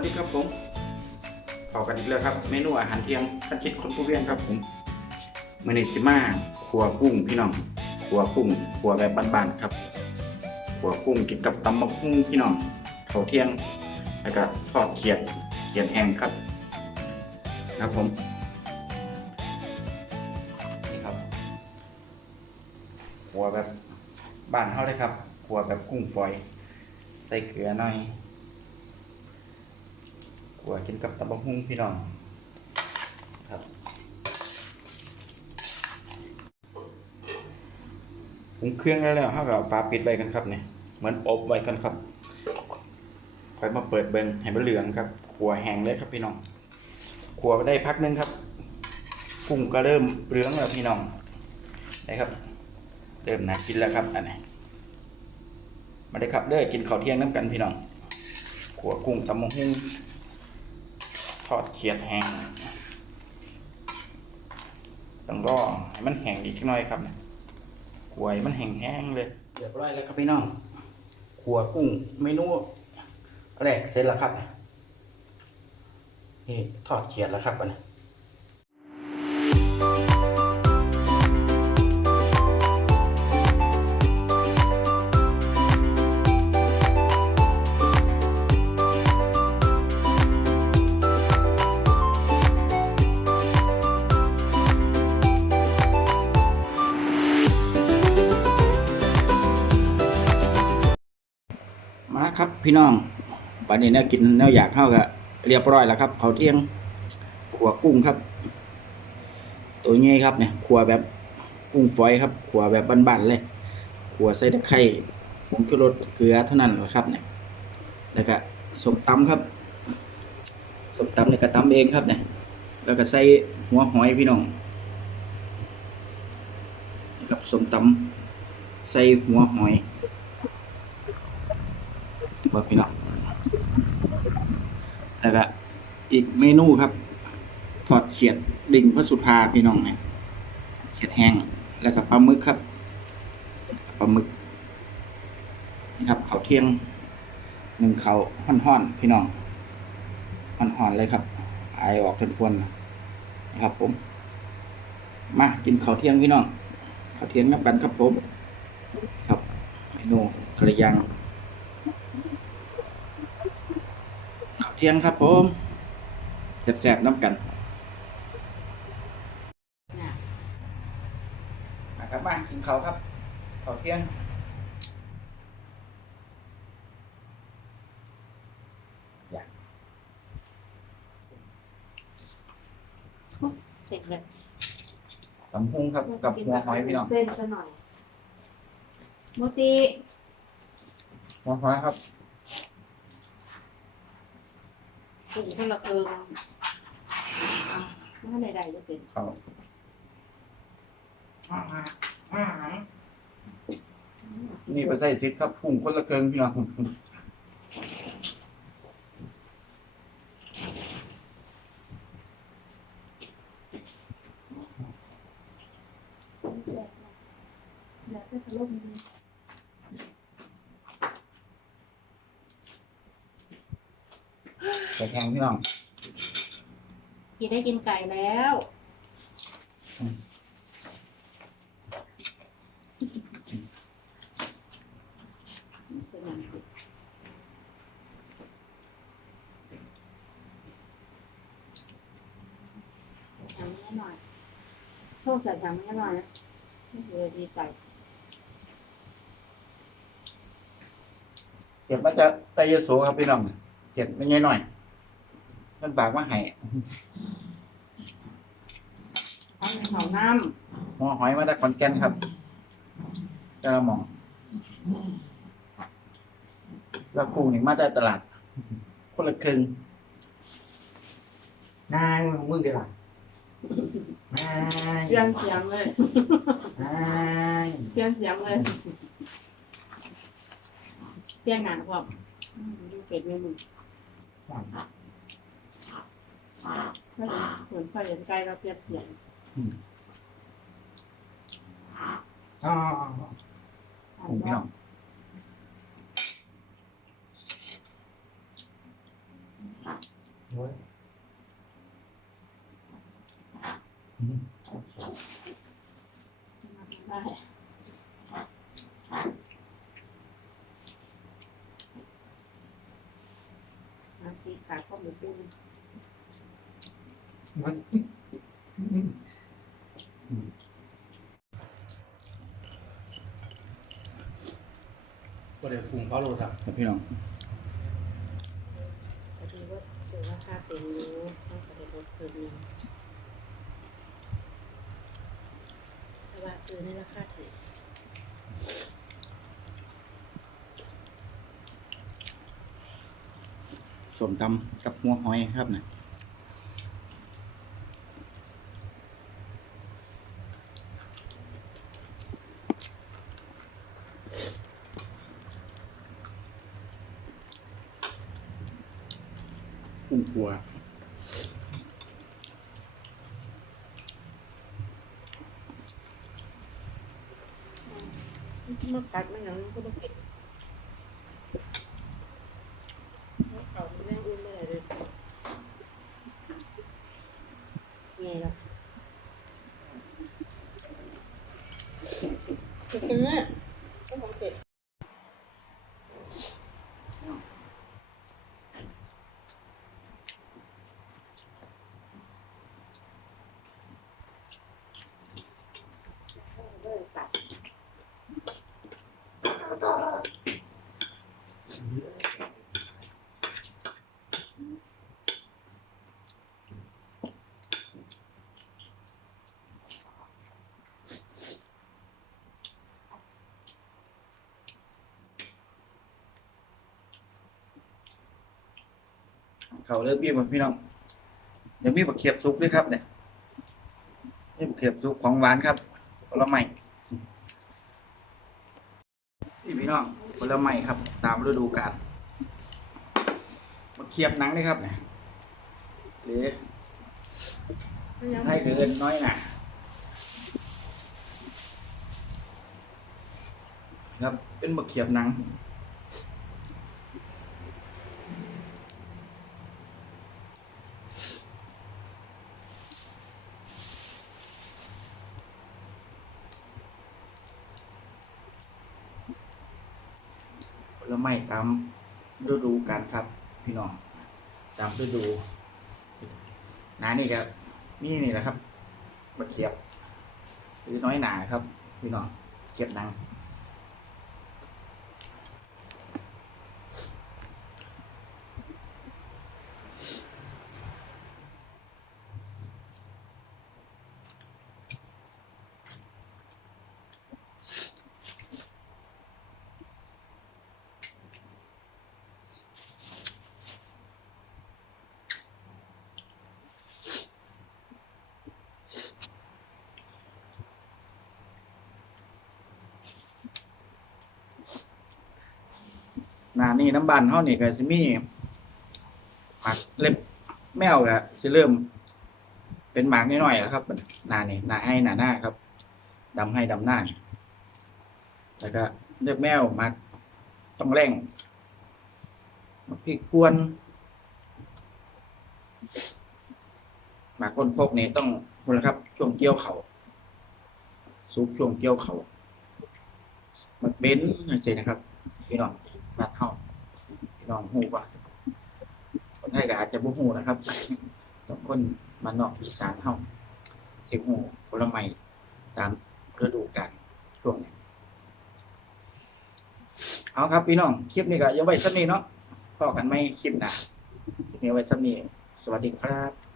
วัสดีครับผมพอกันอีกแล้วครับ เมนูอาหารเที่ยงคันชิดคนผู้เวียนครับผมมือนี้สิมาขัวกุ้งพี่น้องขัวกุ้งขัวแบบบ้านๆครับขัวกุ้งกินกับตำมะฮุ่งพี่น้องข้าวเที่ยงแล้วก็ทอดเขียดเขียดแห้งครับครับผมนี่ครับขัวแบบบ้านเฮาเลยครับขัวแบบกุ้งฝอย ใส่เกลือหน่อย กลัวกินกับตำบักหุ่งพี่น้องครับปรุงเครื่องแล้วแล้วเขาก็เอาฝาปิดไว้กันครับเนี่ยเหมือนอบไว้กันครับค่อยมาเปิดเบิงให้มันเหลืองครับขัวแห้งเลยครับพี่น้องขัวไปได้พักนึงครับกุ้งก็เริ่มเหลืองแล้วพี่น้องนะครับ เริ่มน่ากินแล้วครับอันนี้มาได้ครับเด้อกินข้าวเที่ยงน้ำกันพี่น้องขัวกุ้งตำบักหุ่ง ทอดเขียดแห้งต้องรอให้มันแห้งอีกหน่อยครับเนี่ยขวยมันแห้งๆเลยเรียบร้อยแล้วครับพี่น้องขัวกุ้งเมนูแรกเสร็จแล้วครับนี่ทอดเขียดแล้วครับอันนี้ มาครับ พี่น้องวันนี้แนวกินแนวอยากเข้ากับเรียบร้อยแล้วครับเขาวเที่ยงขัวกุ้งครับ ตัวนี้ครับเนี่ยขัวแบบกุ้งฝอยครับขัวแบบบ้านๆเลยขัวใส่ตะไคร้ผงชูรสเกลือเท่านั้นแหละครับ เนี่ย แล้วก็สมตำครับสมตำเนี่ยก็ตำเองครับ เนี่ย แล้วก็ใส่หัวหอยพี่น้องนะครับสมตำใส่หัวหอย เบิกพี่น้องแล้วก็อีกเมนูครับทอดเขียดดิ่งพระสุภาพี่น้องเนี่ยเขียดแห้งแล้วก็ปลาหมึกครับปลาหมึกนี่ครับเขาเที่ยงหนึ่งเขาวห่อนๆพี่น้องห่อนๆเลยครับไอายออกทนพวนนะครับผม มากินข้าวเที่ยงพี่น้องข้าวเที่ยงนับกันครับผม ครับเมนูกระยัง ข้าว เที่ยงครับผมแซ่บๆน้ำกันนะครับมากินข้าวครับข้าวเที่ยงเสร็จเลยตำพุงครับกับหัวหอยพี่น้องเส้นซะหน่อย โมติหัวหอยครับ ถึงคนละเอิงไม่ใดๆจะเป็นข้าวนี่ไปใส่ซิดครับพุ่งคนละเกิงพี่น้องแล้วก็ทะลุมือ ใส่แข็งพี่น้องกินได้กินไก่แล้วเป็นอย่างนี้ทำให้หน่อยโทษใส่ทำให้หน่อยนะนี่คือดีใส่เก็บมาจากไตยโสครับพี่น้องเก็บไม่ใช่หน่อย มันฝากมาให้เอาในเขาน้หัวหอยมาจากขอนแก่นครับกระหม่องแล้วกุ้งนี่มาจากตลาด คนละครึ่งนายมึงเดี๋ยวล่ะนายำเสียงเสียงเลยนายเสียงเสียงเลยเสียงหนังความอืมดูเป็ดไม่มึง เหมือนไฟเห็นไกลเราเปรียบเสียงอ๋อกุ้งพี่น้องว้ยได้น้ำพริกขาข้าวหมูปุ้งมัน ก็เดี๋ยวปรุงเขาโรครับครับพี่น้องก็ดูว่าดูว่าค่าเป็นรู้ต้อไปลดคือดีแต่ว่าคือในราคาถูกสมตำกับหัวหอยครับนะ กุ้งขัวมากัดไม่งั้นมันก็ต้องเก็บเอาเรื่องอื่นไม่ได้เลยไงล่ะจะเป็นเนี่ยก็ของเก็บเริ่มตัด เขาเริ่มมีบักพี่น้องเดี๋ยวมีบักเขียบซุกด้วยครับเนี่ยนี่บักเขียบซุกของหวานครับผลไม้ น้องผลไม้ครับ ตามฤดูกาลบักเขียบหนังเลยครับเนี่ยหรือให้เดินน้อยหน่ะครับเป็นบักเขียบหนัง ลไม้ตามฤดูกาลครับ พี่น้องตามฤดูหนานี่ครับนี่นี่แหละครับมะเขียบ หรือน้อยหนาครับ พี่น้องเขียบหนัง นานี่น้ำบานเท่านี่ก็จะมีหมักเล็บแมวก็จะเริ่ม เป็นหมากน้อยๆแล้วครับนานี่นาให้หนาหน้าครับดำให้ดำหน้าแล้วก็เล็บแมวหมักต้องแร่งมักพริกกวนหมากคนพกนี่ต้องคุณละครับ ช่วงเกี่ยวเขาซุปช่วงเกี่ยวเขาหมักเบ้นจังซี่นะครับ พี่น้องบ้านเฮาพี่น้องฮู้ว่าคนไทยก็อาจจะบ่ฮู้นะครับต้องคนมานอกอีสานเฮาสิฮู้ผลไม้ตามฤดูกาลช่วงนี้เอาครับพี่น้องคลิปนี้ก็ย่าไว้ซ้ำนี้เนาะพอกันไม่คลิปหน้าคลิปนี้ไว้ซ้ำนี้สวัสดีครับ